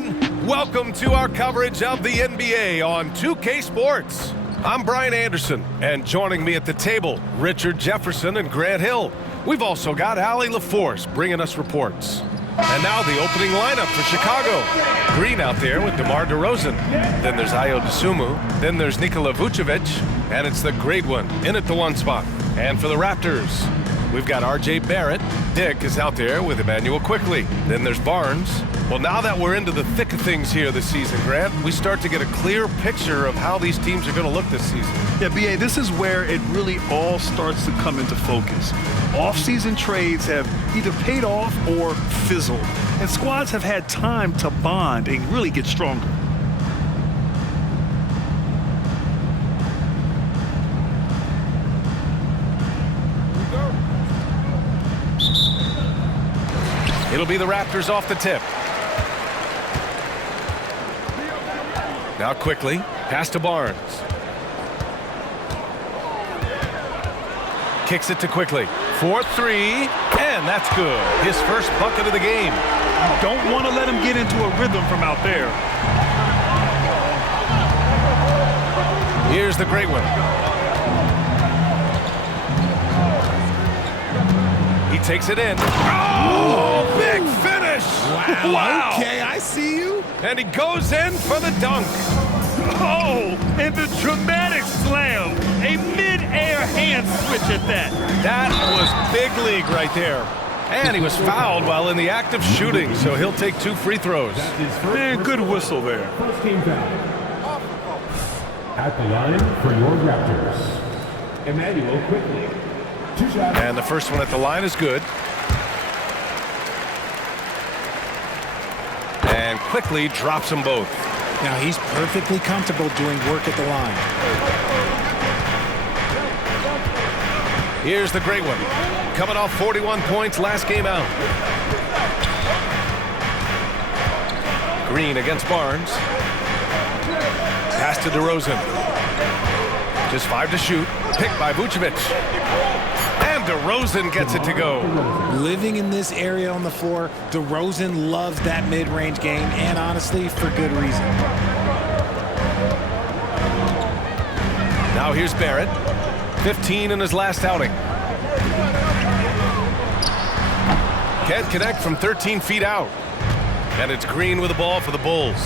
everyone. Welcome to our coverage of the NBA on 2K Sports. I'm Brian Anderson, and joining me at the table, Richard Jefferson and Grant Hill. We've also got Allie LaForce bringing us reports. And now the opening lineup for Chicago. Green out there with DeMar DeRozan. Then there's Ayo Dosunmu. Then there's Nikola Vucevic. And it's the great one in at the one spot. And for the Raptors, we've got R.J. Barrett. Dick is out there with Emmanuel Quickley. Then there's Barnes. Well, now that we're into the thick of things here this season, Grant, we start to get a clear picture of how these teams are going to look this season. Yeah, B.A., this is where it really all starts to come into focus. Off-season trades have either paid off or fizzled, and squads have had time to bond and really get stronger. It'll be the Raptors off the tip. Now quickly, pass to Barnes. Kicks it to Quickley. 4-3, and that's good. His first bucket of the game. You don't want to let him get into a rhythm from out there. Here's the great one. He takes it in. Oh, big finish! Wow. Okay, I see you. And he goes in for the dunk. Oh, and the dramatic slam. A mid-air hand switch at that. That was big league right there. And he was fouled while in the act of shooting, so he'll take 2 free throws. Man, good whistle there. First team foul. At the line for your Raptors, Emmanuel Quickley. 2 shots. And the first one at the line is good. And Quickley drops them both. Now he's perfectly comfortable doing work at the line. Here's the great one. Coming off 41 points last game out. Green against Barnes. Pass to DeRozan. Just 5 to shoot. Picked by Vucevic. And DeRozan gets it to go. Living in this area on the floor, DeRozan loves that mid-range game, and honestly, for good reason. Now here's Barrett. 15 in his last outing. Can't connect from 13 feet out. And it's Green with the ball for the Bulls.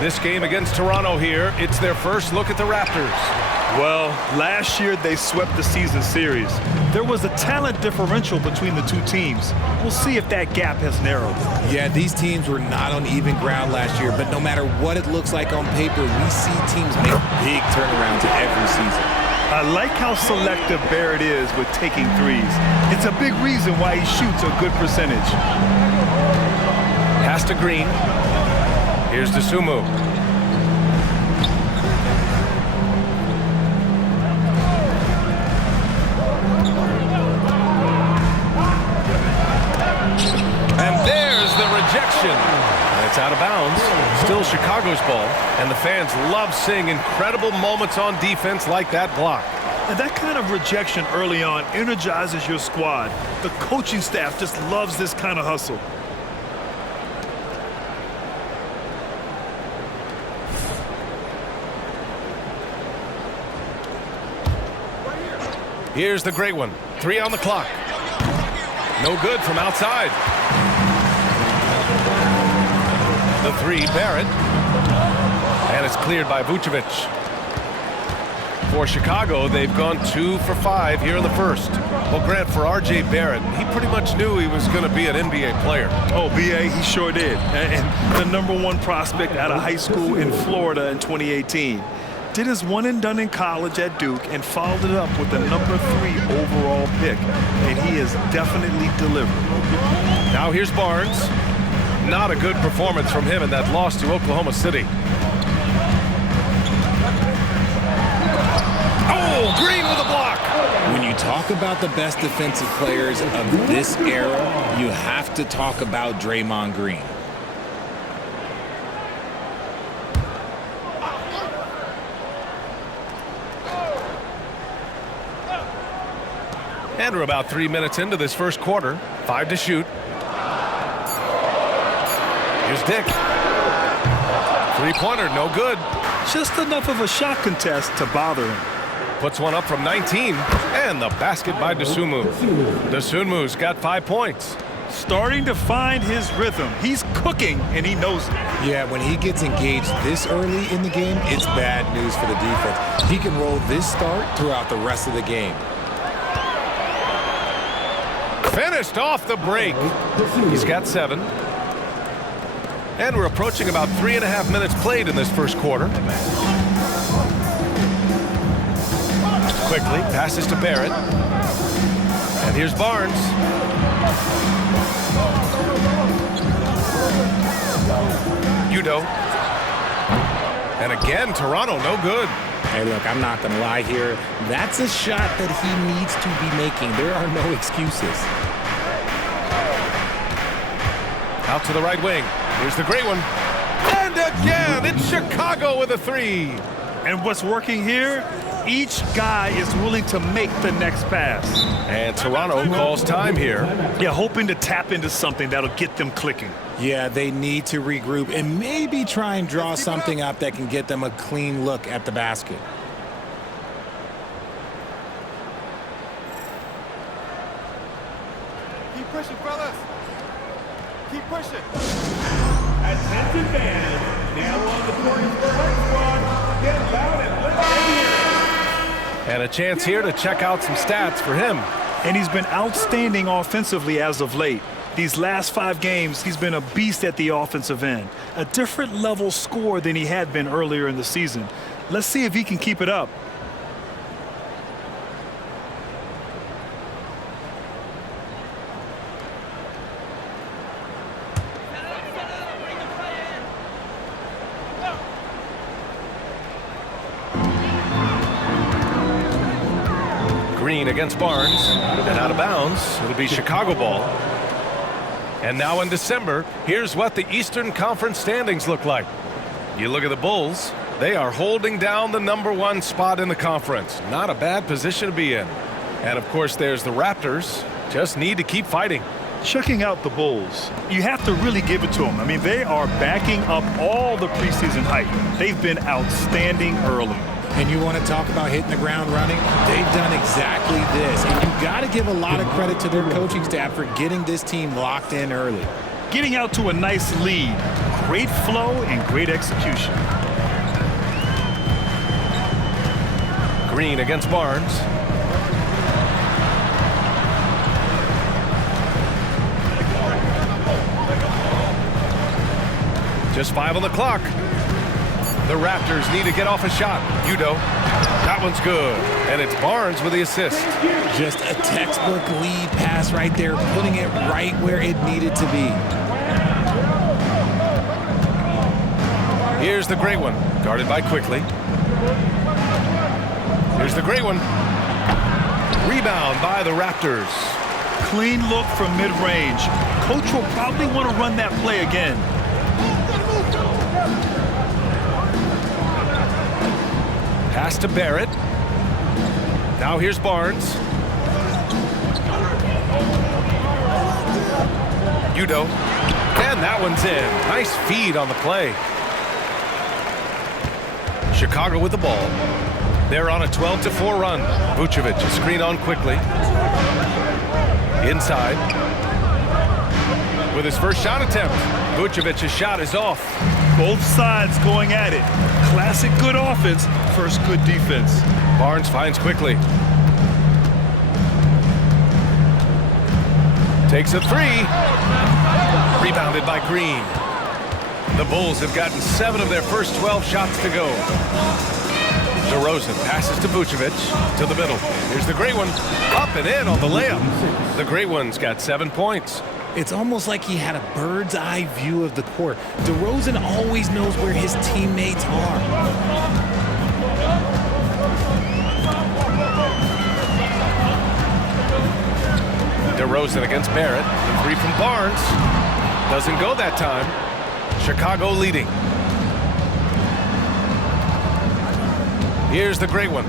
This game against Toronto here, it's their first look at the Raptors. Well, last year they swept the season series. There was a talent differential between the two teams. We'll see if that gap has narrowed. Yeah, these teams were not on even ground last year, but no matter what it looks like on paper, we see teams make big turnarounds every season. I like how selective Barrett is with taking threes. It's a big reason why he shoots a good percentage. Pass to Green. Here's Dosunmu. And there's the rejection. And it's out of bounds. Still Chicago's ball. And the fans love seeing incredible moments on defense like that block. And that kind of rejection early on energizes your squad. The coaching staff just loves this kind of hustle. Here's the great one. 3 on the clock. No good from outside. The 3, Barrett. And it's cleared by Vucevic. For Chicago, they've gone 2 for 5 here in the first. Well, Grant, for R.J. Barrett, he pretty much knew he was going to be an NBA player. Oh, B.A., he sure did. And the #1 prospect out of high school in Florida in 2018. Did his one and done in college at Duke and followed it up with the #3 overall pick. And he has definitely delivered. Now here's Barnes. Not a good performance from him in that loss to Oklahoma City. Oh, Green with a block. When you talk about the best defensive players of this era, you have to talk about Draymond Green. And we're about 3 minutes into this first quarter. 5 to shoot. Here's Dick. Three-pointer, no good. Just enough of a shot contest to bother him. Puts one up from 19, and the basket by Dosunmu. Dosunmu's got 5 points. Starting to find his rhythm. He's cooking, and he knows it. Yeah, when he gets engaged this early in the game, it's bad news for the defense. He can roll this start throughout the rest of the game. Finished off the break. He's got 7. And we're approaching about 3.5 minutes played in this first quarter. Quickly, passes to Barrett. And here's Barnes. Udo. And again, Toronto, no good. Hey, look, I'm not going to lie here. That's a shot that he needs to be making. There are no excuses. Out to the right wing. Here's the great one. And again, it's Chicago with a 3. And what's working here? Each guy is willing to make the next pass. And Toronto calls time here. Yeah, hoping to tap into something that'll get them clicking. Yeah, they need to regroup and maybe try and draw something up that can get them a clean look at the basket. Keep pushing, fellas. Keep pushing. Attention fans, now on the court is the Red Squad. Get loud and let them hear it. And a chance here to check out some stats for him. And he's been outstanding offensively as of late. These last 5 games, he's been a beast at the offensive end. A different level score than he had been earlier in the season. Let's see if he can keep it up. Green against Barnes, and out of bounds. It'll be Chicago ball. And now in December, here's what the Eastern Conference standings look like. You look at the Bulls, they are holding down the #1 spot in the conference. Not a bad position to be in. And of course, there's the Raptors. Just need to keep fighting. Checking out the Bulls, you have to really give it to them. I mean, they are backing up all the preseason hype. They've been outstanding early. And you want to talk about hitting the ground running? They've done exactly this. And you've got to give a lot of credit to their coaching staff for getting this team locked in early. Getting out to a nice lead. Great flow and great execution. Green against Barnes. Just 5 on the clock. The Raptors need to get off a shot. Udo. That one's good. And it's Barnes with the assist. Just a textbook lead pass right there, putting it right where it needed to be. Here's the great one. Guarded by Quickly. Here's the great one. Rebound by the Raptors. Clean look from mid-range. Coach will probably want to run that play again. Pass to Barrett. Now here's Barnes. Udo. And that one's in. Nice feed on the play. Chicago with the ball. They're on a 12-4 run. Vucevic, a screen on Quickly. Inside. With his first shot attempt. Vucevic's shot is off. Both sides going at it. Classic good offense, first good defense. Barnes finds Quickly. Takes a 3. Rebounded by Green. The Bulls have gotten 7 of their first 12 shots to go. DeRozan passes to Vucevic to the middle. Here's the great one. Up and in on the layup. The great one's got 7 points. It's almost like he had a bird's eye view of the court. DeRozan always knows where his teammates are. DeRozan against Barrett. The 3 from Barnes. Doesn't go that time. Chicago leading. Here's the great one.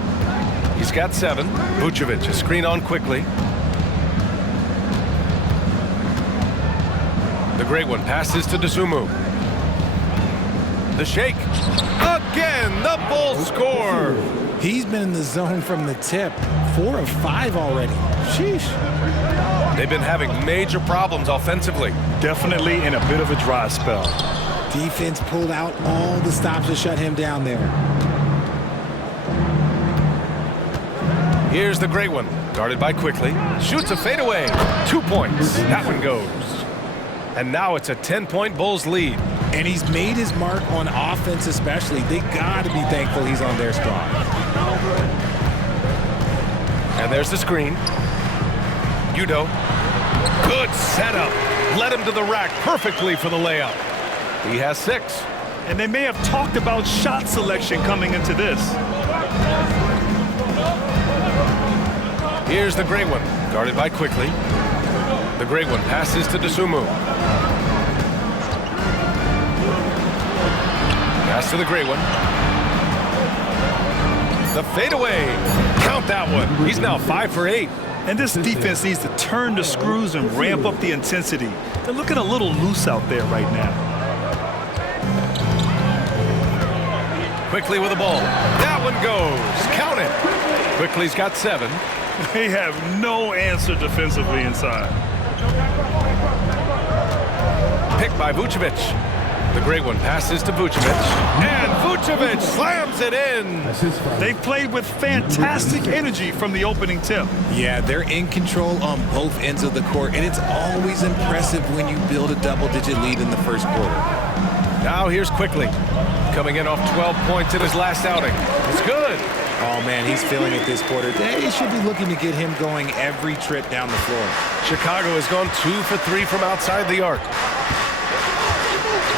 He's got 7. Vucevic, a screen on Quickly. The great one passes to Dosunmu. The shake. Again, the Bulls score. He's been in the zone from the tip. 4 of 5 already. Sheesh. They've been having major problems offensively. Definitely in a bit of a dry spell. Defense pulled out all the stops to shut him down there. Here's the great one. Guarded by Quickly. Shoots a fadeaway. 2 points. That one goes. And now it's a 10-point Bulls lead. And he's made his mark on offense especially. They got to be thankful he's on their squad. And there's the screen. Udo. Good setup. Led him to the rack perfectly for the layup. He has 6. And they may have talked about shot selection coming into this. Here's the great one. Guarded by Quickly. The great one passes to Dosunmu. Pass to the great one. The fadeaway. Count that one. He's now 5 for 8. And this defense needs to turn the screws and ramp up the intensity. They're looking a little loose out there right now. Quickly with the ball. That one goes. Count it. Quickly's got 7. They have no answer defensively inside. Picked by Vucevic. The great one passes to Vucevic. And Vucevic slams it in. They played with fantastic energy from the opening tip. Yeah, they're in control on both ends of the court, and it's always impressive when you build a double-digit lead in the first quarter. Now here's Quickly. Coming in off 12 points in his last outing. It's good. Oh, man, he's feeling it this quarter. They should be looking to get him going every trip down the floor. Chicago has gone 2 for 3 from outside the arc.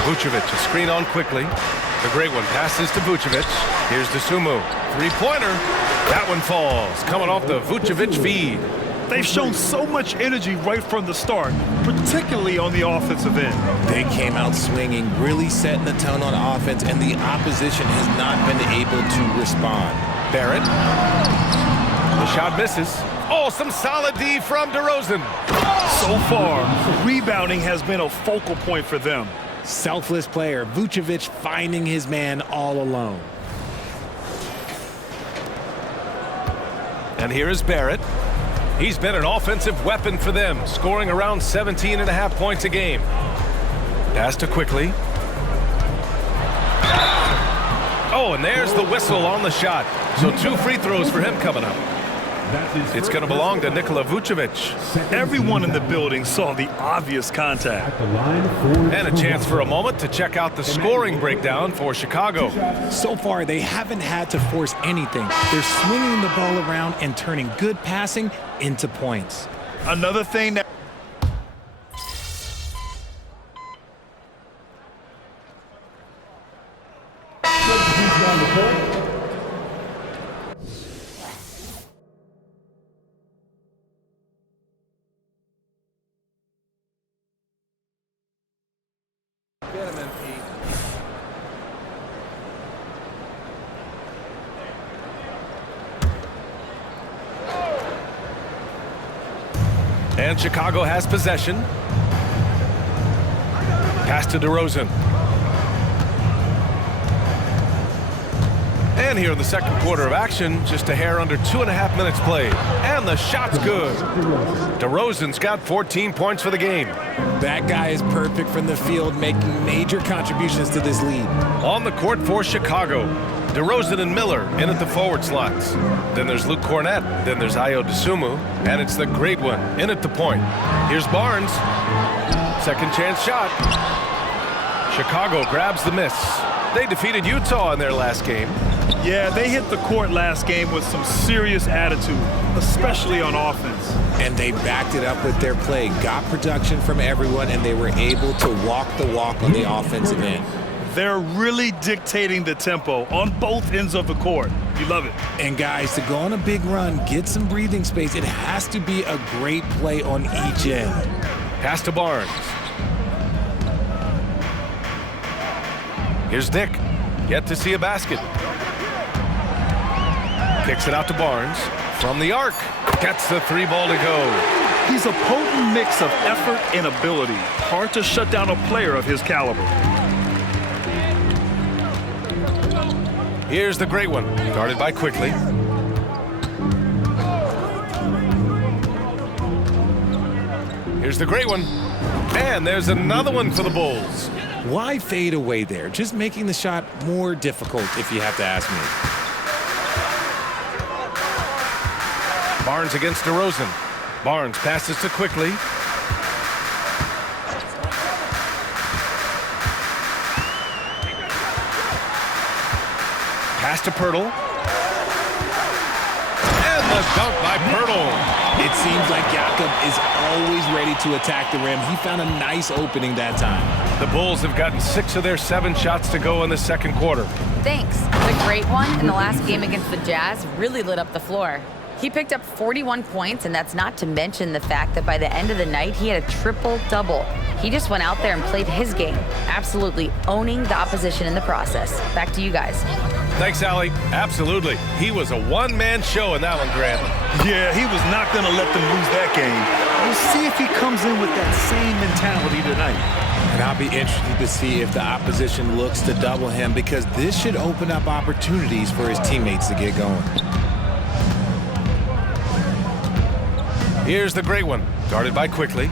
Vucevic, a screen on Quickly. The great one passes to Vucevic. Here's Dosunmu. 3-pointer. That one falls. Coming off the Vucevic feed. They've shown so much energy right from the start, particularly on the offensive end. They came out swinging, really setting the tone on offense, and the opposition has not been able to respond. Barrett. The shot misses. Oh, some solid D from DeRozan. So far, rebounding has been a focal point for them. Selfless player, Vucevic finding his man all alone. And here is Barrett. He's been an offensive weapon for them, scoring around 17.5 points a game. Pass to Quickly. Oh, and there's the whistle on the shot. So 2 free throws for him coming up. It's going to belong to Nikola Vucevic. Everyone in the building saw the obvious contact. And a chance for a moment to check out the scoring breakdown for Chicago. So far, they haven't had to force anything. They're swinging the ball around and turning good passing into points. Another thing that And Chicago has possession. Pass to DeRozan. And here in the second quarter of action, just a hair under 2.5 minutes played. And the shot's good. DeRozan's got 14 points for the game. That guy is perfect from the field, making major contributions to this lead. On the court for Chicago, DeRozan and Miller in at the forward slots. Then there's Luke Cornett. Then there's Ayo Dosunmu. And it's the great one in at the point. Here's Barnes. Second chance shot. Chicago grabs the miss. They defeated Utah in their last game. Yeah, they hit the court last game with some serious attitude, especially on offense. And they backed it up with their play, got production from everyone, and they were able to walk the walk on the offensive end. They're really dictating the tempo on both ends of the court. You love it. And guys, to go on a big run, get some breathing space, it has to be a great play on each end. Pass to Barnes. Here's Dick. Yet to see a basket. Kicks it out to Barnes. From the arc. Gets the 3-ball to go. He's a potent mix of effort and ability. Hard to shut down a player of his caliber. Here's the great one, guarded by Quickly. Here's the great one. And there's another one for the Bulls. Why fade away there? Just making the shot more difficult, if you have to ask me. Barnes against DeRozan. Barnes passes to Quickly. Pass to Pirtle. And the dunk by Pirtle. It seems like Jakob is always ready to attack the rim. He found a nice opening that time. The Bulls have gotten 6 of their 7 shots to go in the second quarter. Thanks. The great one in the last game against the Jazz really lit up the floor. He picked up 41 points, and that's not to mention the fact that by the end of the night, he had a triple-double. He just went out there and played his game, absolutely owning the opposition in the process. Back to you guys. Thanks, Allie. Absolutely. He was a one-man show in that one, Grant. Yeah, he was not going to let them lose that game. We'll see if he comes in with that same mentality tonight. And I'll be interested to see if the opposition looks to double him, because this should open up opportunities for his teammates to get going. Here's the great one, guarded by Quickly.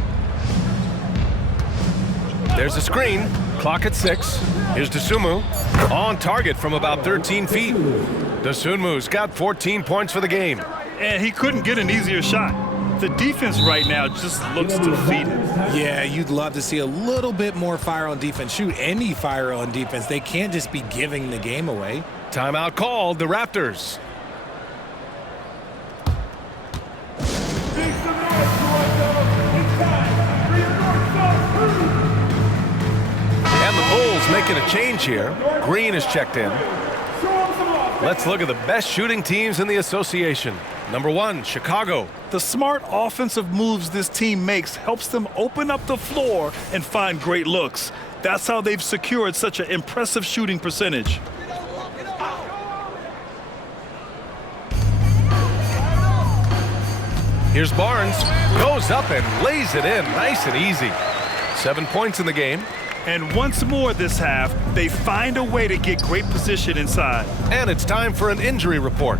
There's a screen. Clock at 6. Here's Dosunmu. On target from about 13 feet. Dosunmu's got 14 points for the game. And he couldn't get an easier shot. The defense right now just looks defeated. Yeah, you'd love to see a little bit more fire on defense. Shoot, any fire on defense. They can't just be giving the game away. Timeout called, the Raptors. And the Bulls making a change here. Green is checked in. Let's look at the best shooting teams in the association. Number 1, Chicago. The smart offensive moves this team makes helps them open up the floor and find great looks. That's how they've secured such an impressive shooting percentage. Here's Barnes. Goes up and lays it in. Nice and easy. 7 points in the game. And once more this half, they find a way to get great position inside. And it's time for an injury report.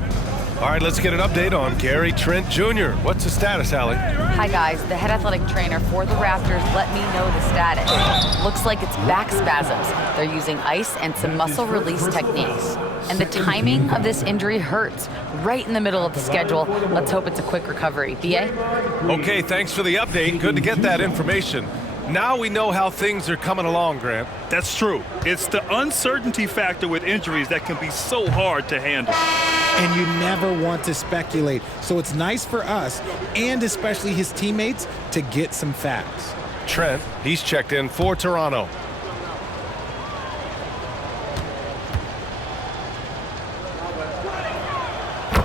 All right, let's get an update on Gary Trent Jr. What's the status, Allie? Hi, guys. The head athletic trainer for the Raptors let me know the status. Looks like it's back spasms. They're using ice and some muscle release techniques. And the timing of this injury hurts. Right in the middle of the schedule. Let's hope it's a quick recovery. B.A.? Okay, thanks for the update. Good to get that information. Now we know how things are coming along, Grant. That's true. It's the uncertainty factor with injuries that can be so hard to handle. And you never want to speculate. So it's nice for us, and especially his teammates, to get some facts. Trent, he's checked in for Toronto.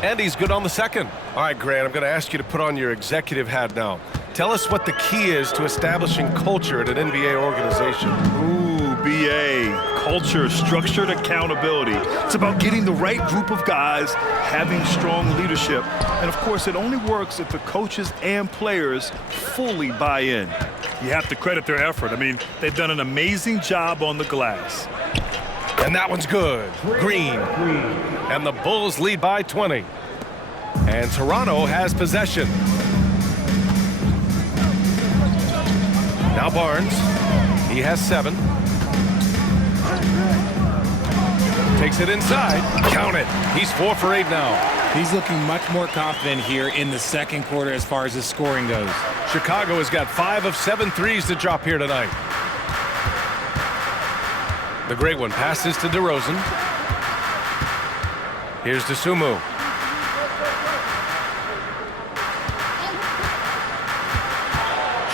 And he's good on the second. All right, Grant, I'm going to ask you to put on your executive hat now. Tell us what the key is to establishing culture at an NBA organization. Ooh, BA. Culture, structured accountability. It's about getting the right group of guys, having strong leadership. And, of course, it only works if the coaches and players fully buy in. You have to credit their effort. I mean, they've done an amazing job on the glass. And that one's good. Green. And the Bulls lead by 20. And Toronto has possession. Now Barnes. He has 7. Takes it inside. Count it. He's 4 for 8 now. He's looking much more confident here in the second quarter as far as his scoring goes. Chicago has got 5 of 7 threes to drop here tonight. The great one passes to DeRozan. Here's Dosunmu.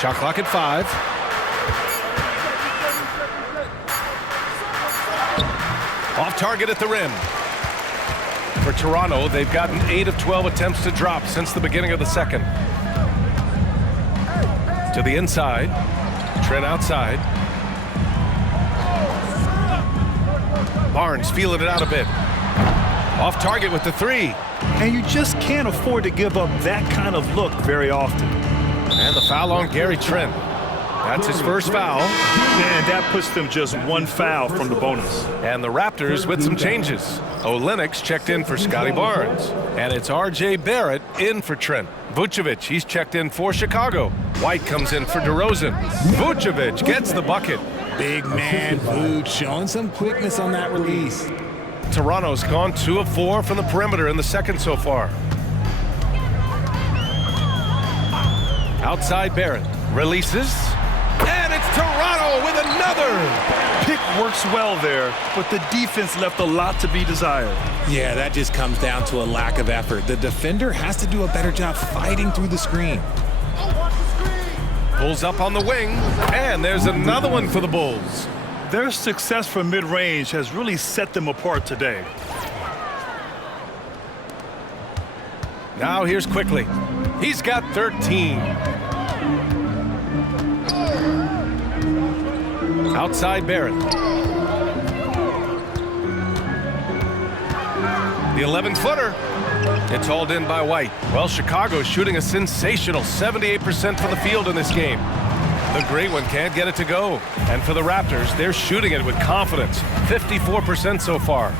Shot clock at 5. Off target at the rim. For Toronto, they've gotten 8 of 12 attempts to drop since the beginning of the second. To the inside. Trent outside. Barnes feeling it out a bit. Off target with the 3. And you just can't afford to give up that kind of look very often. And the foul on Gary Trent. That's his first foul. And that puts them just one foul from the bonus. And the Raptors with some changes. Olynyk's checked in for Scotty Barnes. And it's R.J. Barrett in for Trent. Vucevic, he's checked in for Chicago. White comes in for DeRozan. Vucevic gets the bucket. Big man, Vuce, showing some quickness on that release. Toronto's gone 2 of 4 from the perimeter in the second so far. Outside Barrett. Releases. And it's Toronto with another. Pick works well there, but the defense left a lot to be desired. Yeah, that just comes down to a lack of effort. The defender has to do a better job fighting through the screen. Pulls up on the wing, and there's another one for the Bulls. Their success from mid-range has really set them apart today. Now here's Quickly. He's got 13. Outside Barrett. The 11-footer. It's hauled in by White. Well, Chicago's shooting a sensational 78% from the field in this game. The great one can't get it to go. And for the Raptors, they're shooting it with confidence. 54% so far.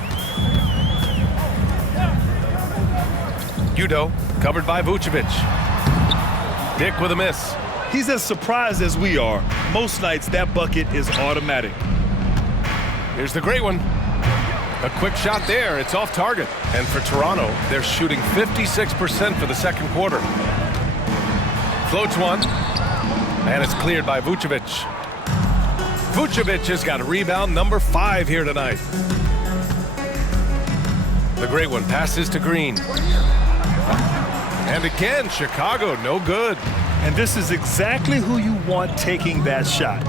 Udo, covered by Vucevic. Dick with a miss. He's as surprised as we are. Most nights, that bucket is automatic. Here's the great one. A quick shot there. It's off target. And for Toronto, they're shooting 56% for the second quarter. Floats one. And it's cleared by Vucevic. Vucevic has got rebound number 5 here tonight. The great one passes to Green. And again, Chicago, no good. And this is exactly who you want taking that shot.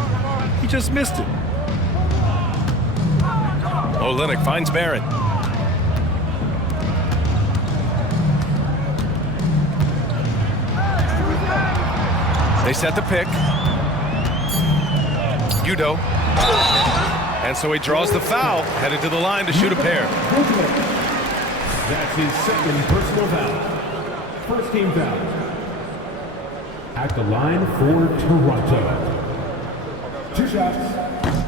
He just missed it. Olynyk finds Barrett. They set the pick. Udo. And so he draws the foul, headed to the line to shoot a pair. That's his second personal foul. First team foul. At the line for Toronto. 2 shots.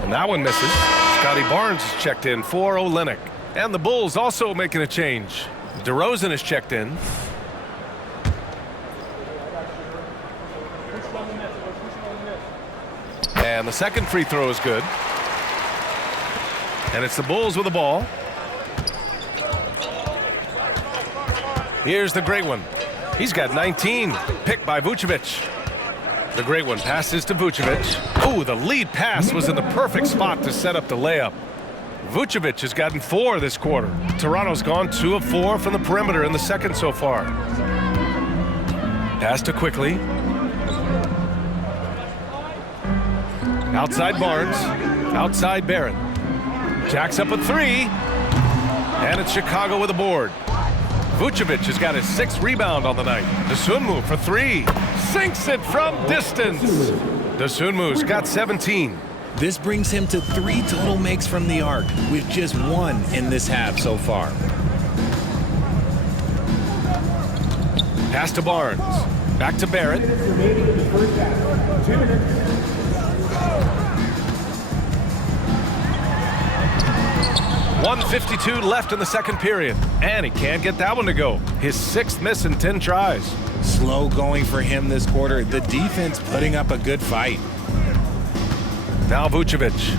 And that one misses. Scotty Barnes is checked in for Olynyk. And the Bulls also making a change. DeRozan is checked in. And the second free throw is good. And it's the Bulls with the ball. Here's the great one. He's got 19. Picked by Vucevic. The great one passes to Vucevic. Oh, the lead pass was in the perfect spot to set up the layup. Vucevic has gotten 4 this quarter. Toronto's gone 2 of 4 from the perimeter in the second so far. Pass to Quickly. Outside Barnes. Outside Barrett. Jacks up a 3. And it's Chicago with a board. Vucevic has got his 6th rebound on the night. Dosunmu for 3. Sinks it from distance. Dosunmu's got 17. This brings him to 3 total makes from the arc, with just 1 in this half so far. Pass to Barnes. Back to Barrett. 1:52 left in the second period. And he can't get that one to go. His 6th miss in 10 tries. Slow going for him this quarter. The defense putting up a good fight. Now Vucevic.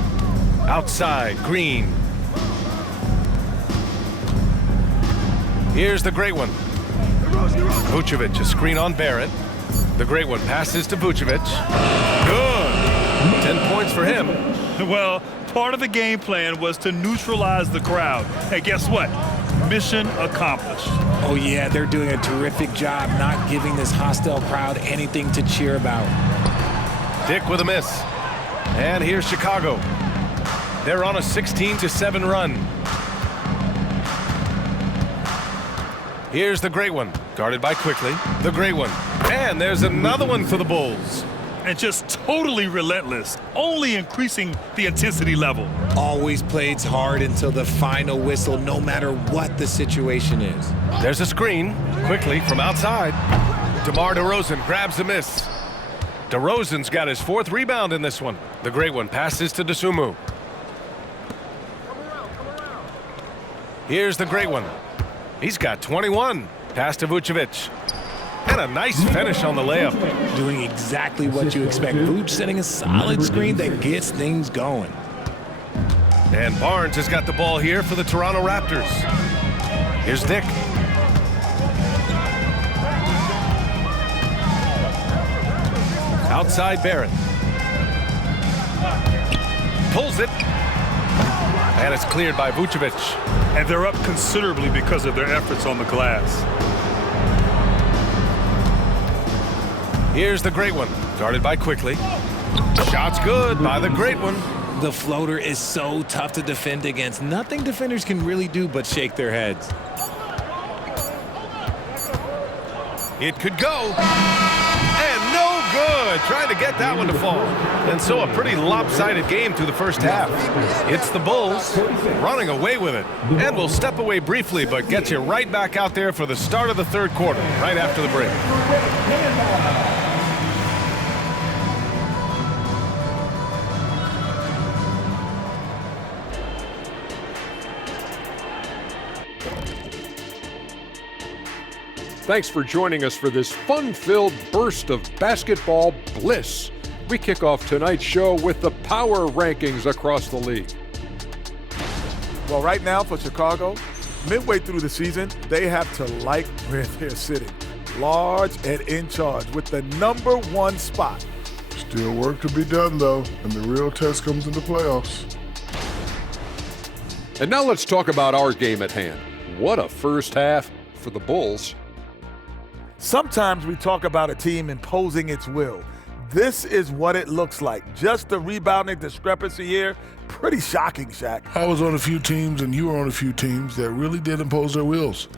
Outside, Green. Here's the great one. Vucevic, a screen on Barrett. The great one passes to Vucevic. Good. 10 points for him. Well, part of the game plan was to neutralize the crowd. And guess what? Mission accomplished. Oh, yeah, they're doing a terrific job not giving this hostile crowd anything to cheer about. Dick with a miss. And here's Chicago. They're on a 16-7 run. Here's the great one, guarded by Quickly. The great one. And there's another one for the Bulls. And just totally relentless, only increasing the intensity level. Always plays hard until the final whistle, no matter what the situation is. There's a screen, Quickly from outside. DeMar DeRozan grabs a miss. DeRozan's got his 4th rebound in this one. The great one passes to Dosunmu. Here's the great one. He's got 21. Pass to Vucevic. And a nice finish on the layup. Doing exactly what you expect. Vooch setting a solid screen that gets things going. And Barnes has got the ball here for the Toronto Raptors. Here's Dick. Outside Barrett. Pulls it. And it's cleared by Vucevic. And they're up considerably because of their efforts on the glass. Here's the great one. Guarded by Quickly. Shot's good by the great one. The floater is so tough to defend against. Nothing defenders can really do but shake their heads. It could go. And no good. Trying to get that one to fall. And so a pretty lopsided game through the first half. It's the Bulls running away with it. And we'll step away briefly, but get you right back out there for the start of the 3rd quarter, right after the break. Thanks for joining us for this fun-filled burst of basketball bliss. We kick off tonight's show with the power rankings across the league. Well, right now for Chicago, midway through the season, they have to like where they're sitting. Large and in charge with the #1 spot. Still work to be done, though, and the real test comes in the playoffs. And now let's talk about our game at hand. What a first half for the Bulls. Sometimes we talk about a team imposing its will. This is what it looks like. Just the rebounding discrepancy here. Pretty shocking, Shaq. I was on a few teams, and you were on a few teams that really did impose their wills.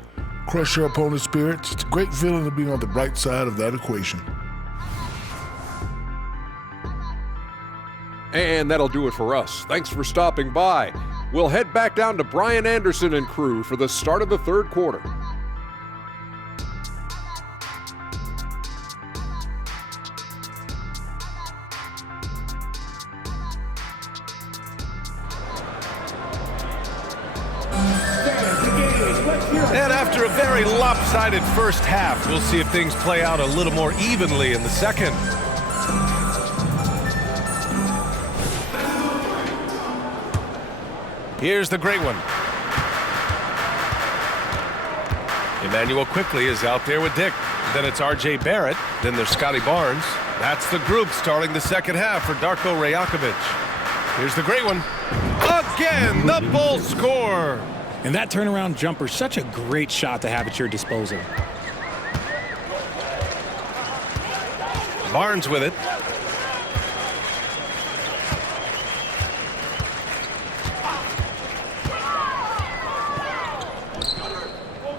Crush your opponent's spirits. It's a great feeling to be on the bright side of that equation. And that'll do it for us. Thanks for stopping by. We'll head back down to Brian Anderson and crew for the start of the 3rd quarter. And after a very lopsided first half, we'll see if things play out a little more evenly in the second. Here's the great one. Emmanuel Quickly is out there with Dick. Then it's R.J. Barrett. Then there's Scotty Barnes. That's the group starting the second half for Darko Rajakovic. Here's the great one. Again, the Bulls score. And that turnaround jumper, such a great shot to have at your disposal. Barnes with it.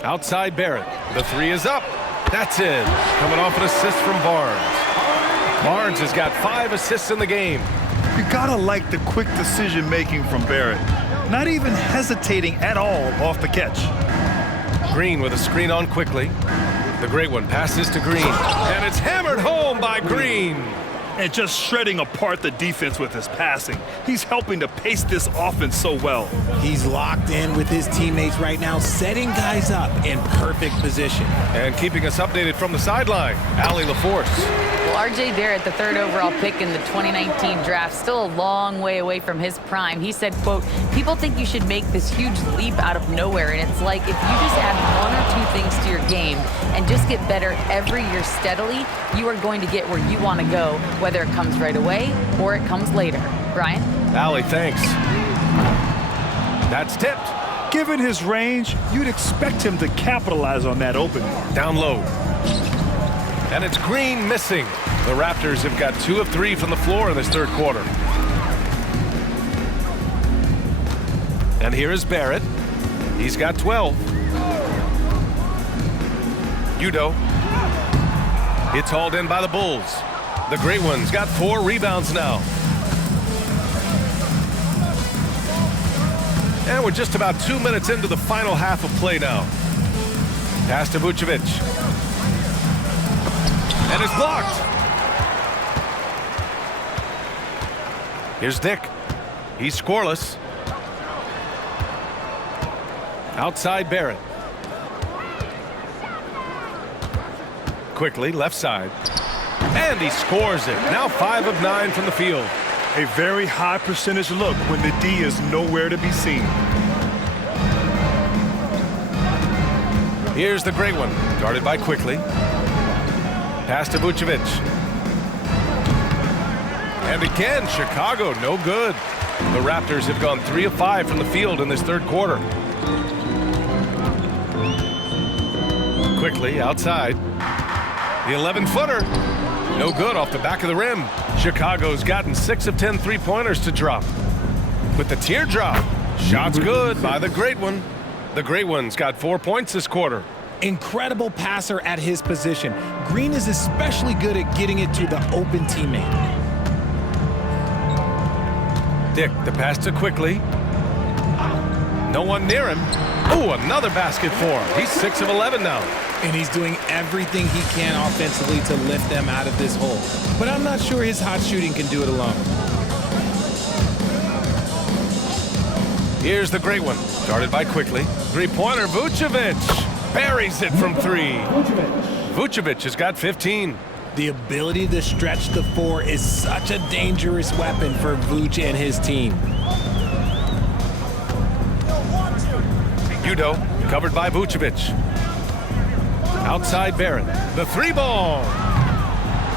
Outside Barrett. The 3 is up. That's it. Coming off an assist from Barnes. Barnes has got 5 assists in the game. You gotta like the quick decision making from Barrett. Not even hesitating at all off the catch. Green with a screen on Quickly. The great one passes to Green. And it's hammered home by Green. And just shredding apart the defense with his passing. He's helping to pace this offense so well. He's locked in with his teammates right now, setting guys up in perfect position. And keeping us updated from the sideline, Allie LaForce. Well, R.J. Barrett, the 3rd overall pick in the 2019 draft, still a long way away from his prime. He said, quote, "People think you should make this huge leap out of nowhere, and it's like if you just add 1 or 2 things to your game and just get better every year steadily, you are going to get where you want to go, whether it comes right away or it comes later." Brian? Allie, thanks. That's tipped. Given his range, you'd expect him to capitalize on that open. Down low. And it's Green missing. The Raptors have got 2 of 3 from the floor in this 3rd quarter. And here is Barrett. He's got 12. Udo. It's hauled in by the Bulls. The great one's got 4 rebounds now. And we're just about 2 minutes into the final half of play now. Pass to Vucevic. And it's blocked. Here's Dick. He's scoreless. Outside Barrett. Quickly, left side. And he scores it. Now 5 of 9 from the field. A very high percentage look when the D is nowhere to be seen. Here's the great one. Guarded by Quickly. Pass to Vucevic. And again, Chicago, no good. The Raptors have gone 3 of 5 from the field in this third quarter. Quickly, outside. The 11-footer. No good off the back of the rim. Chicago's gotten 6 of 10 three-pointers to drop. With the teardrop. Shot's good by the great one. The great one's got 4 points this quarter. Incredible passer at his position. Green is especially good at getting it to the open teammate. Dick, the pass to Quickly. No one near him. Oh, another basket for him. He's 6 of 11 now. And he's doing everything he can offensively to lift them out of this hole. But I'm not sure his hot shooting can do it alone. Here's the great one. Guarded by Quickly. Three-pointer, Vucevic. Buries it from 3. Vucevic has got 15. The ability to stretch the 4 is such a dangerous weapon for Vooch and his team. Udo, covered by Vucevic. Outside Barrett. The 3-ball.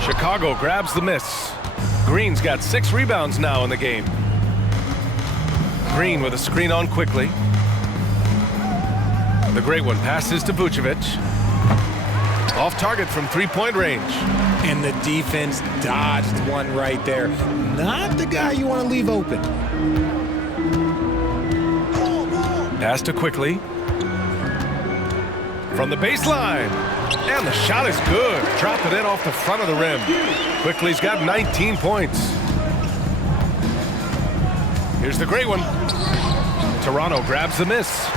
Chicago grabs the miss. Green's got 6 rebounds now in the game. Green with a screen on Quickly. The great one passes to Vucevic. Off target from 3-point range. And the defense dodged one right there. Not the guy you want to leave open. Pass to Quickly. From the baseline. And the shot is good. Drop it in off the front of the rim. Quickly's got 19 points. Here's the great one. Toronto grabs the miss.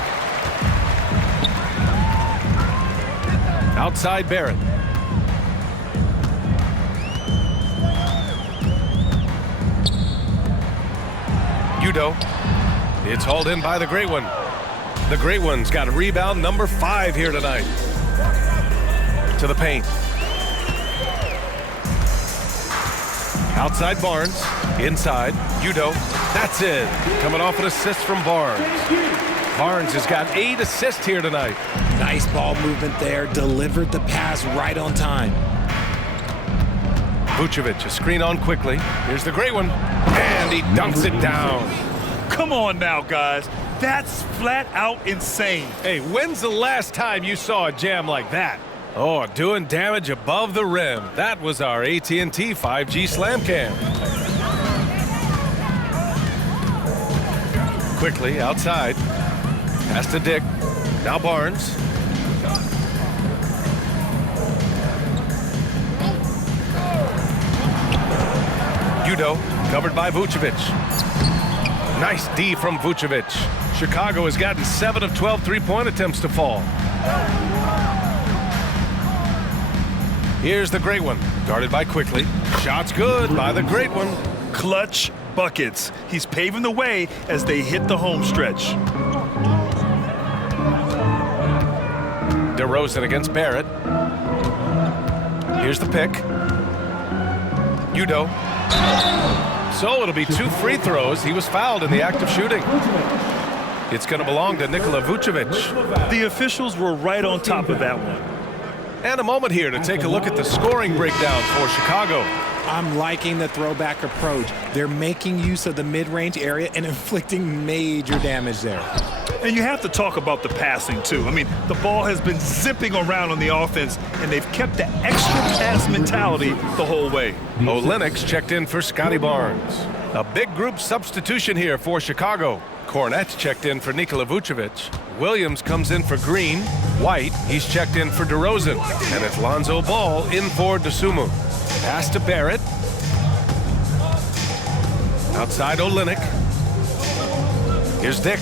Outside Barrett. Udo. It's hauled in by the great one. The great one's got a rebound number 5 here tonight. To the paint. Outside Barnes. Inside. Udo. That's it. Coming off an assist from Barnes. Barnes has got 8 assists here tonight. Nice ball movement there. Delivered the pass right on time. Vucevic, a screen on Quickly. Here's the great one. And he dunks it down. Come on now, guys. That's flat out insane. Hey, when's the last time you saw a jam like that? Oh, doing damage above the rim. That was our AT&T 5G Slam Cam. Quickly, outside. Pass to Dick. Now Barnes. Udo, covered by Vucevic. Nice D from Vucevic. Chicago has gotten 7 of 12 three-point attempts to fall. Here's the great one. Guarded by Quickly. Shot's good by the great one. Clutch buckets. He's paving the way as they hit the home stretch. DeRozan against Barrett. Here's the pick. Udo. So it'll be 2 free throws. He was fouled in the act of shooting. It's going to belong to Nikola Vucevic. The officials were right on top of that one. And a moment here to take a look at the scoring breakdown for Chicago. I'm liking the throwback approach. They're making use of the mid-range area and inflicting major damage there. And you have to talk about the passing, too. I mean, the ball has been zipping around on the offense, and they've kept the extra pass mentality the whole way. Olenek's checked in for Scotty Barnes. A big group substitution here for Chicago. Cornette's checked in for Nikola Vucevic. Williams comes in for Green. White, he's checked in for DeRozan. And it's Lonzo Ball in for Dosunmu. Pass to Barrett. Outside Olenek. Here's Dick.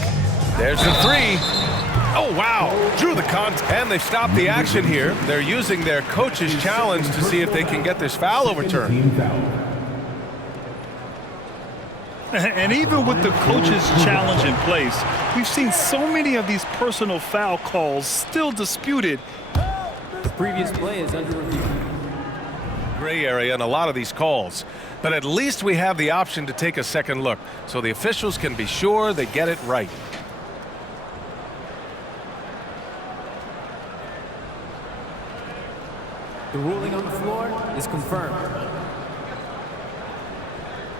There's the 3. Oh, wow. Drew the contact. And they've stopped the action here. They're using their coach's challenge to see if they can get this foul overturned. And even with the coach's challenge in place, we've seen so many of these personal foul calls still disputed. The previous play is under review. Gray area in a lot of these calls, but at least we have the option to take a second look so the officials can be sure they get it right. The ruling on the floor is confirmed.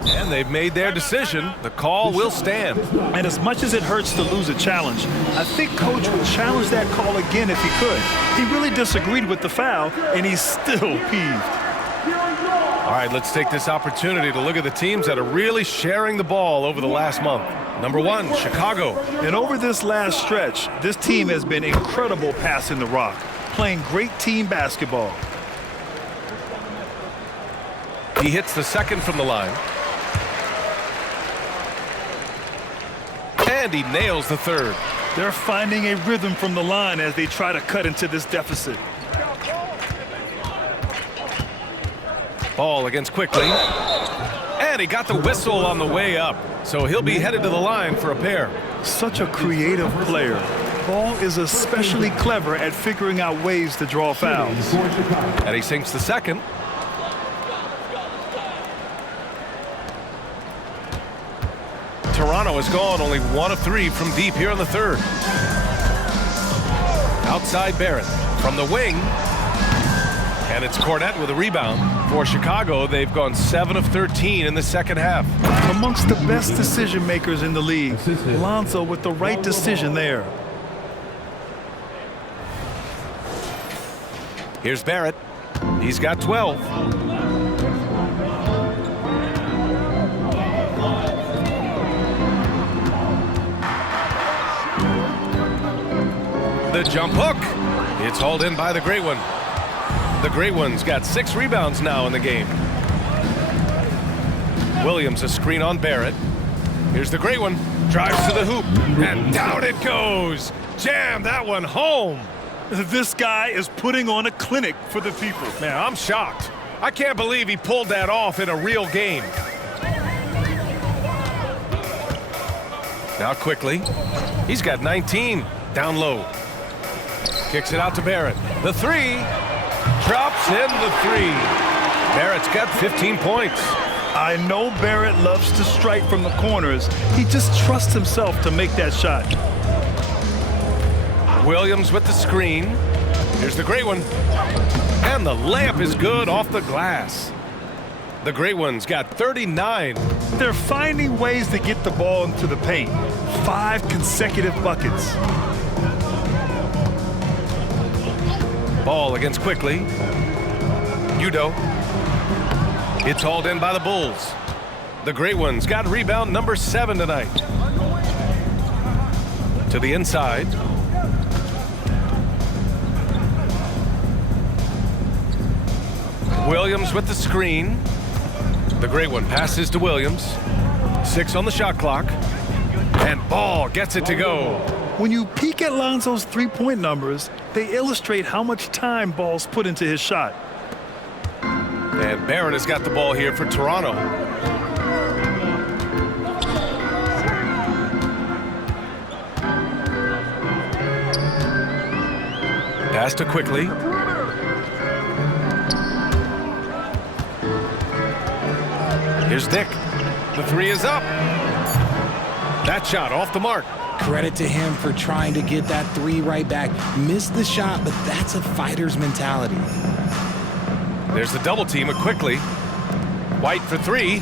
And they've made their decision. The call will stand. And as much as it hurts to lose a challenge, I think Coach would challenge that call again if he could. He really disagreed with the foul, and he's still peeved. All right, let's take this opportunity to look at the teams that are really sharing the ball over the last month. Number 1, Chicago. And over this last stretch, this team has been incredible passing the rock, playing great team basketball. He hits the second from the line. And he nails the third. They're finding a rhythm from the line as they try to cut into this deficit. Ball against Quickly. And he got the whistle on the way up. So he'll be headed to the line for a pair. Such a creative player. Ball is especially clever at figuring out ways to draw fouls. And he sinks the second. Toronto has gone only 1 of 3 from deep here in the third. Outside Barrett from the wing. And it's Cornette with a rebound. For Chicago, they've gone 7 of 13 in the second half. Amongst the best decision makers in the league, Lonzo with the right decision there. Here's Barrett. He's got 12. The jump hook. It's hauled in by the Great One. The Great One's got 6 rebounds now in the game. Williams a screen on Barrett. Here's the Great One. Drives to the hoop. And down it goes. Jam that one home. This guy is putting on a clinic for the people. Man, I'm shocked. I can't believe he pulled that off in a real game. Now Quickly. He's got 19. Down low. Kicks it out to Barrett. The 3. Drops in the 3. Barrett's got 15 points. I know Barrett loves to strike from the corners. He just trusts himself to make that shot. Williams with the screen. Here's the Great One. And the layup is good off the glass. The Great One's got 39. They're finding ways to get the ball into the paint. 5 consecutive buckets. Ball against Quickly. Udo. It's hauled in by the Bulls. The Great One's got rebound number 7 tonight. To the inside. Williams with the screen. The Great One passes to Williams. 6 on the shot clock. And Ball gets it to go. When you peek at Lonzo's three-point numbers, they illustrate how much time Ball's put into his shot. And Barrett has got the ball here for Toronto. Pass to Quickly. Here's Dick. The 3 is up. That shot off the mark. Credit to him for trying to get that 3 right back. Missed the shot, but that's a fighter's mentality. There's the double team Quickly. White for 3.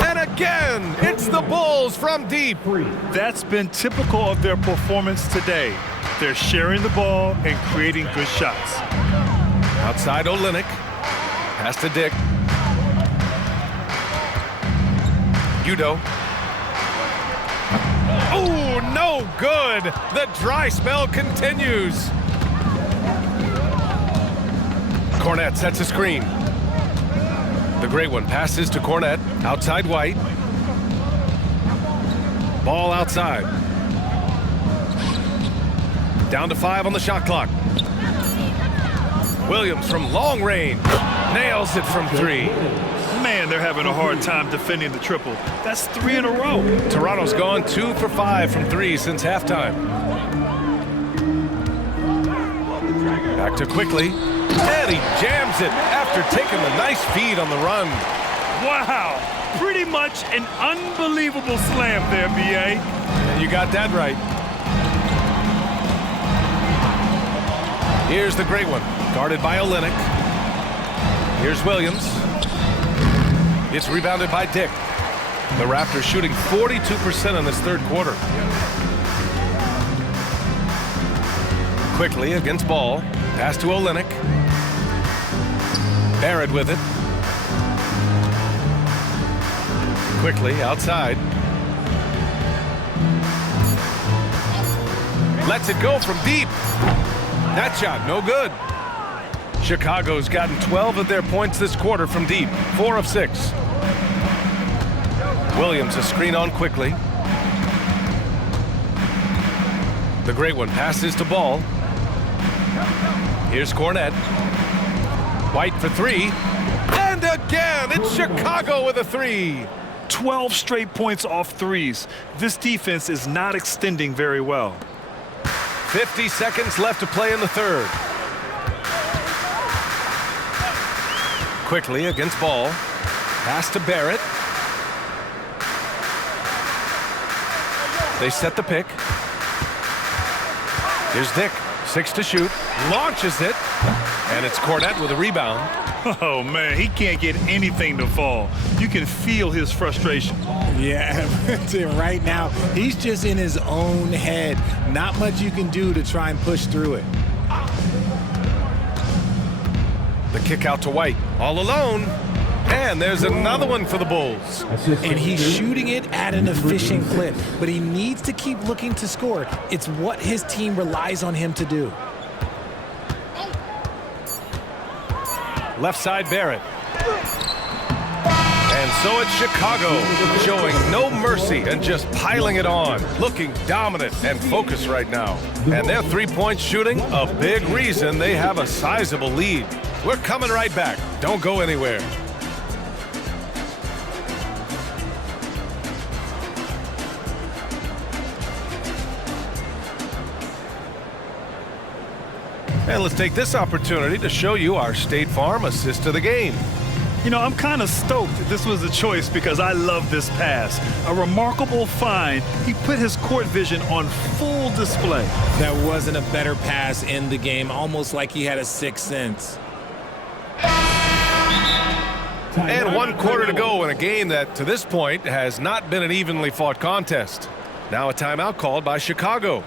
And again, it's the Bulls from deep. That's been typical of their performance today. They're sharing the ball and creating good shots. Outside Olynyk. Pass to Dick. Udo. Oh, no good. The dry spell continues. Cornette sets a screen. The Great One passes to Cornette. Outside White. Ball outside. Down to 5 on the shot clock. Williams from long range. Nails it from 3. Man, they're having a hard time defending the triple. That's 3 in a row. Toronto's gone 2 for 5 from 3 since halftime. Back to Quickly. And he jams it after taking the nice feed on the run. Wow. Pretty much an unbelievable slam there, B.A. And you got that right. Here's the great one, guarded by Olynyk. Here's Williams. It's rebounded by Dick. The Raptors shooting 42% in this third quarter. Quickly against Ball. Pass to Olynyk. Barrett with it. Quickly outside. Lets it go from deep. That shot, no good. Chicago's gotten 12 of their points this quarter from deep, 4 of 6. Williams a screen on Quickly. The great one passes to Ball. Here's Cornette. White for 3. And again, it's Chicago with a 3. 12 straight points off threes. This defense is not extending very well. 50 seconds left to play in the third. Quickly against Ball. Pass to Barrett. They set the pick. Here's Dick. 6 to shoot. Launches it. And it's Cornette with a rebound. Oh, man, he can't get anything to fall. You can feel his frustration. Yeah, right now, he's just in his own head. Not much you can do to try and push through it. The kick out to White. All alone. And there's another one for the Bulls. And he's shooting it at an efficient clip, but he needs to keep looking to score. It's what his team relies on him to do. Left side Barrett. And so it's Chicago, showing no mercy and just piling it on, looking dominant and focused right now. And their three-point shooting, a big reason they have a sizable lead. We're coming right back. Don't go anywhere. And let's take this opportunity to show you our State Farm assist to the game. You know, I'm kind of stoked this was a choice because I love this pass. A remarkable find. He put his court vision on full display. That wasn't a better pass in the game, almost like he had a sixth sense. And 1 quarter to go in a game that, to this point, has not been an evenly fought contest. Now a timeout called by Chicago.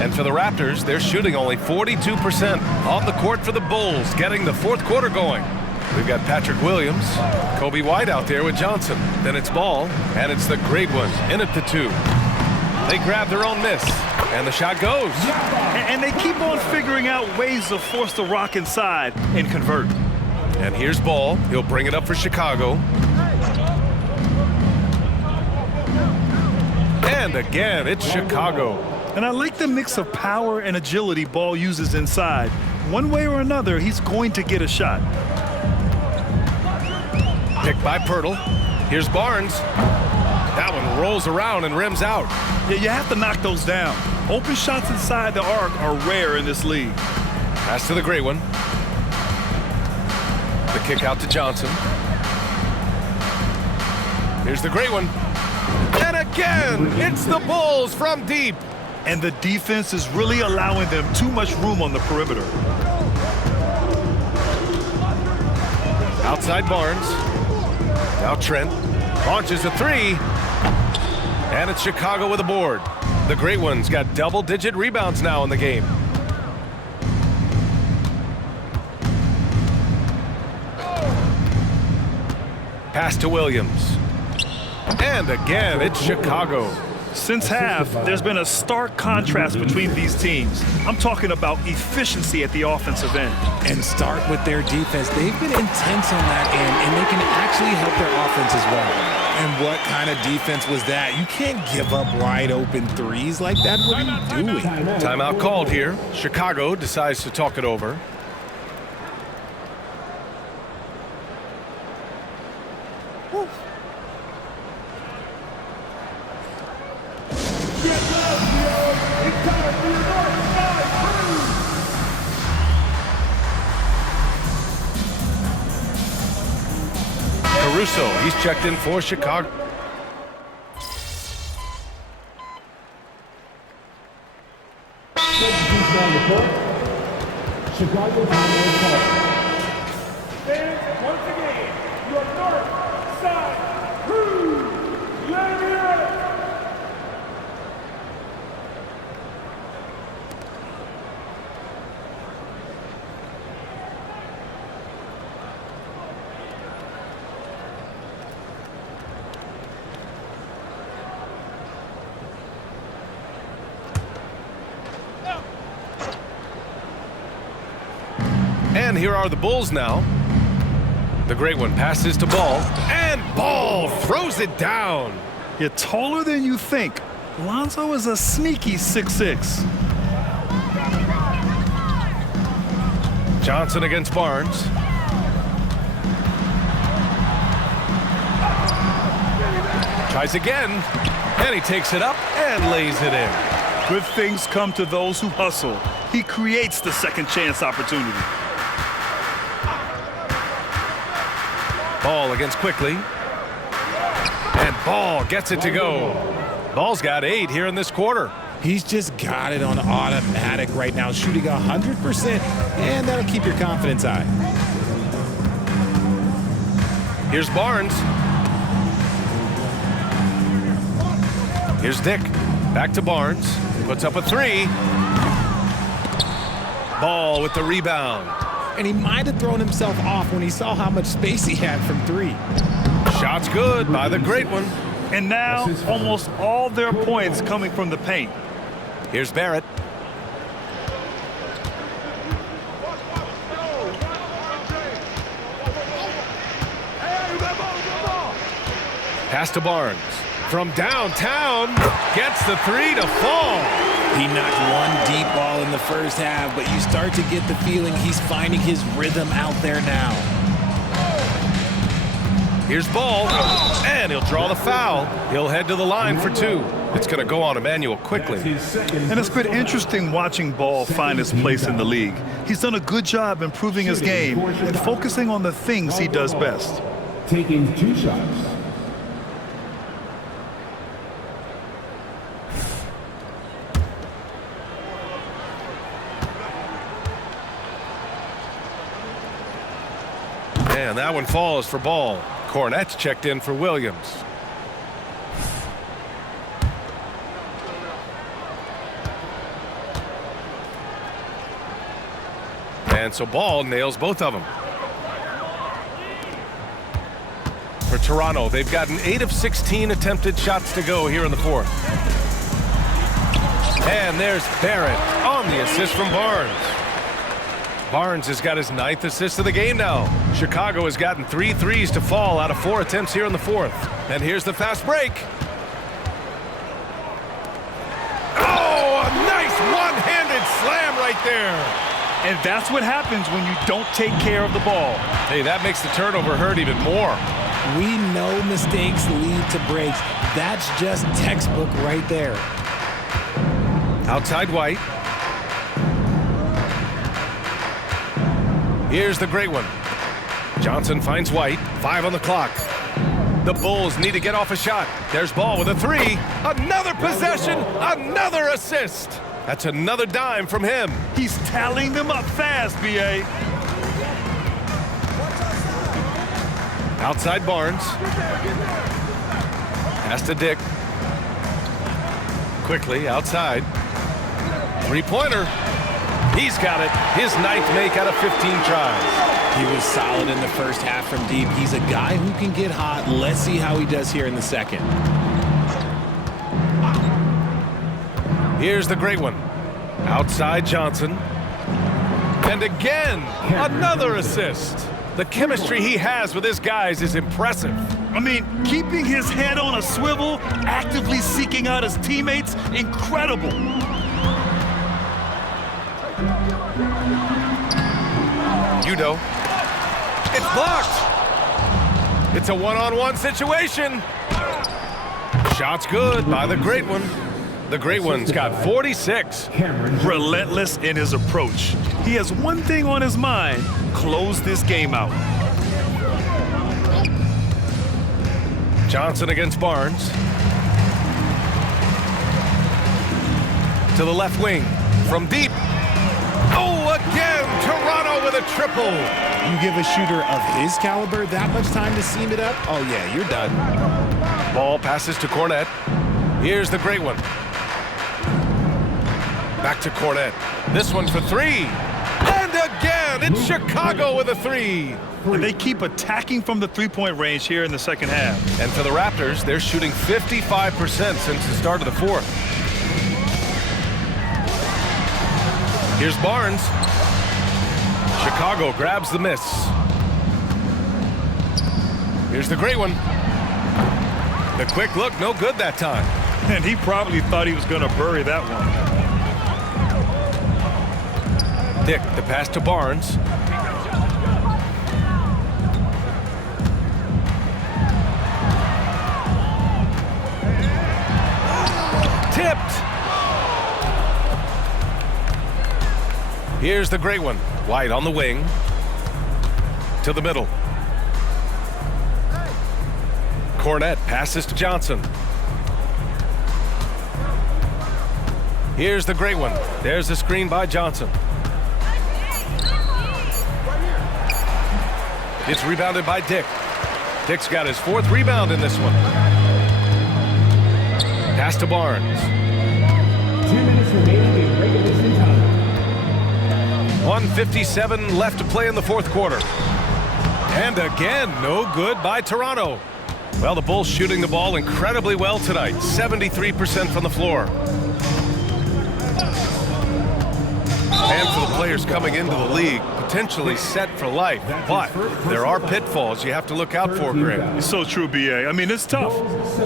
And for the Raptors, they're shooting only 42% on the court for the Bulls, getting the fourth quarter going. We've got Patrick Williams, Kobe White out there with Johnson. Then it's Ball, and it's the great one in at the 2. They grab their own miss, and the shot goes. And they keep on figuring out ways to force the rock inside and convert. And here's Ball. He'll bring it up for Chicago. And again, it's Chicago. And I like the mix of power and agility Ball uses inside. One way or another, he's going to get a shot. Picked by Pirtle. Here's Barnes. That one rolls around and rims out. Yeah, you have to knock those down. Open shots inside the arc are rare in this league. Pass to the great one. The kick out to Johnson. Here's the great one. And again, it's the Bulls from deep. And the defense is really allowing them too much room on the perimeter. Outside Barnes. Now Trent launches a three. And it's Chicago with a board. The great one's got double-digit rebounds now in the game. Pass to Williams. And again, it's Chicago. Since half, there's been a stark contrast between these teams. I'm talking about efficiency at the offensive end. And start with their defense. They've been intense on that end, and they can actually help their offense as well. And what kind of defense was that? You can't give up wide open threes like that. What are you doing? Timeout called here. Chicago decides to talk it over. Caruso, he's checked in for Chicago. Chicago Fans, once again, your north side crew. Let me hear it. And here are the Bulls now. The great one passes to Ball, and Ball throws it down. You're taller than you think. Lonzo is a sneaky 6'6". Johnson against Barnes. Tries again, and he takes it up and lays it in. Good things come to those who hustle. He creates the second chance opportunity. Ball against Quickly. And Ball gets it to go. Ball's got 8 here in this quarter. He's just got it on automatic right now, shooting 100%, and that'll keep your confidence high. Here's Barnes. Here's Dick. Back to Barnes. Puts up a 3. Ball with the rebound. And he might have thrown himself off when he saw how much space he had from 3. Shot's good by the great one. And now almost all their points coming from the paint. Here's Barrett. Pass to Barnes. From downtown, gets the 3 to fall. He knocked one deep ball in the first half, but you start to get the feeling he's finding his rhythm out there now. Here's Ball, and he'll draw the foul. He'll head to the line for 2. It's going to go on Emmanuel Quickly. And it's been interesting watching Ball find his place in the league. He's done a good job improving his game and focusing on the things he does best. taking 2 shots. And that one falls for Ball. Cornette's checked in for Williams. And so Ball nails both of them. For Toronto, they've gotten 8 of 16 attempted shots to go here in the fourth. And there's Barrett on the assist from Barnes. Barnes has got his 9th assist of the game now. Chicago has gotten 3 threes to fall out of 4 attempts here in the fourth. And here's the fast break. One-handed slam right there. And that's what happens when you don't take care of the ball. Hey, that makes the turnover hurt even more. We know mistakes lead to breaks. That's just textbook right there. Outside White. Here's the great one. Johnson finds White. 5 on the clock. The Bulls need to get off a shot. There's Ball with a 3. Another possession. Another assist. That's another dime from him. He's tallying them up fast, B.A. Outside Barnes. Pass to Dick. Quickly outside. Three-pointer. He's got it. His 9th make out of 15 tries. He was solid in the first half from deep. He's a guy who can get hot. Let's see how he does here in the second. Here's the great one. Outside Johnson. And again, another assist. The chemistry he has with his guys is impressive. I mean, keeping his head on a swivel, actively seeking out his teammates, incredible. Udo. It's blocked. It's a one-on-one situation. Shot's good by the great one. The great one's got 46. Relentless in his approach. He has one thing on his mind: close this game out. Johnson against Barnes. To the left wing. From deep. Oh, again! Toronto with a triple. You give a shooter of his caliber that much time to seam it up? Oh, yeah, you're done. Ball passes to Cornette. Here's the great one. Back to Cornette. This one for 3. And again, it's Chicago with a 3. And they keep attacking from the three-point range here in the second half. And for the Raptors, they're shooting 55% since the start of the fourth. Here's Barnes. Chicago grabs the miss. Here's the great one. The quick look, no good that time. And he probably thought he was going to bury that one. Dick, the pass to Barnes. Tipped. Here's the great one. White on the wing. To the middle. Cornette passes to Johnson. Here's the great one. There's the screen by Johnson. It's rebounded by Dick. Dick's got his 4th rebound in this one. Pass to Barnes. 2 minutes remaining in regulation time. 1:57 left to play in the fourth quarter. And again, no good by Toronto. Well, the Bulls shooting the ball incredibly well tonight. 73% from the floor. And for the players coming into the league, potentially set for life. But there are pitfalls you have to look out for, Graham. It's so true, B.A. I mean, it's tough.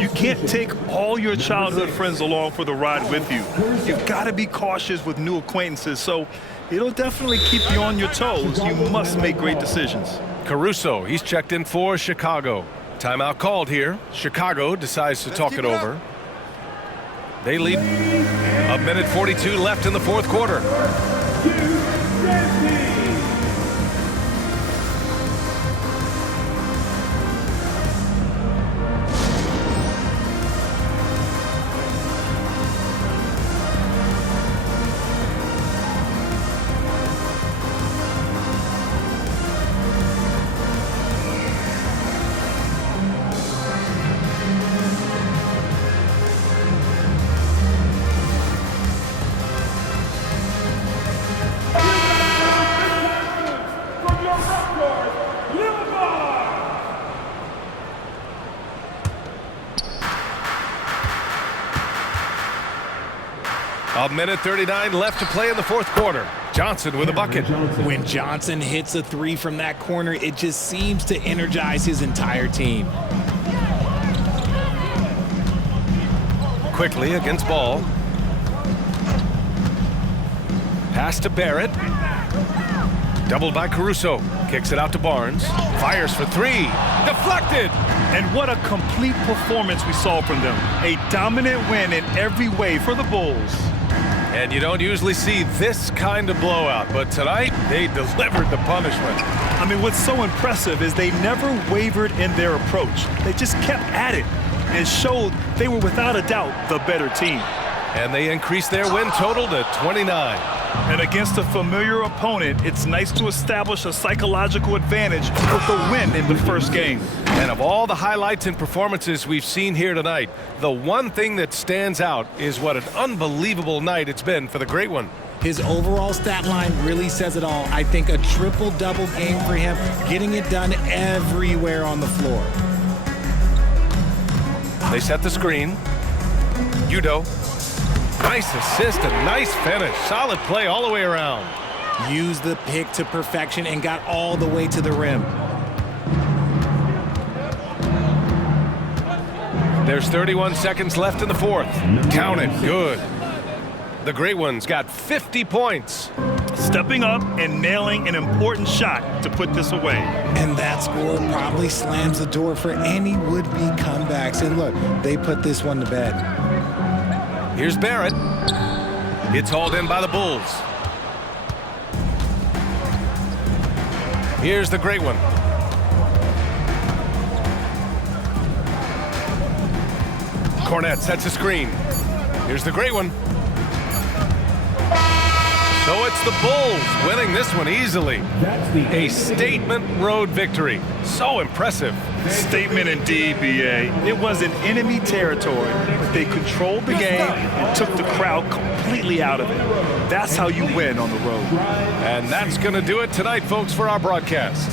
You can't take all your childhood friends along for the ride with you. You've got to be cautious with new acquaintances, so it'll definitely keep you on your toes. You must make great decisions. Caruso, he's checked in for Chicago. Timeout called here. Chicago decides to talk it over. They lead. 1:42 left in the fourth quarter. A minute 39 left to play in the fourth quarter. Johnson with a bucket. When Johnson hits a 3 from that corner, it just seems to energize his entire team. Quickly against Ball. Pass to Barrett. Doubled by Caruso. Kicks it out to Barnes. Fires for three. Deflected. And what a complete performance we saw from them. A dominant win in every way for the Bulls. And you don't usually see this kind of blowout, but tonight they delivered the punishment. I mean, what's so impressive is they never wavered in their approach. They just kept at it and showed they were without a doubt the better team. And they increased their win total to 29. And against a familiar opponent, it's nice to establish a psychological advantage with the win in the first game. And of all the highlights and performances we've seen here tonight, the one thing that stands out is what an unbelievable night it's been for the Great One. His overall stat line really says it all. I think a triple-double game for him, getting it done everywhere on the floor. They set the screen. Udo. Nice assist and nice finish. Solid play all the way around. Used the pick to perfection and got all the way to the rim. There's 31 seconds left in the fourth. Count it. Good. The Great Ones got 50 points. Stepping up and nailing an important shot to put this away. And that score probably slams the door for any would-be comebacks. And look, they put this one to bed. Here's Barrett. It's hauled in by the Bulls. Here's the Great One. Cornette sets a screen. Here's the Great One. So it's the Bulls winning this one easily. A statement road victory. So impressive. Statement indeed, B.A. It was in enemy territory, but they controlled the game and took the crowd completely out of it. That's how you win on the road. And that's going to do it tonight, folks, for our broadcast.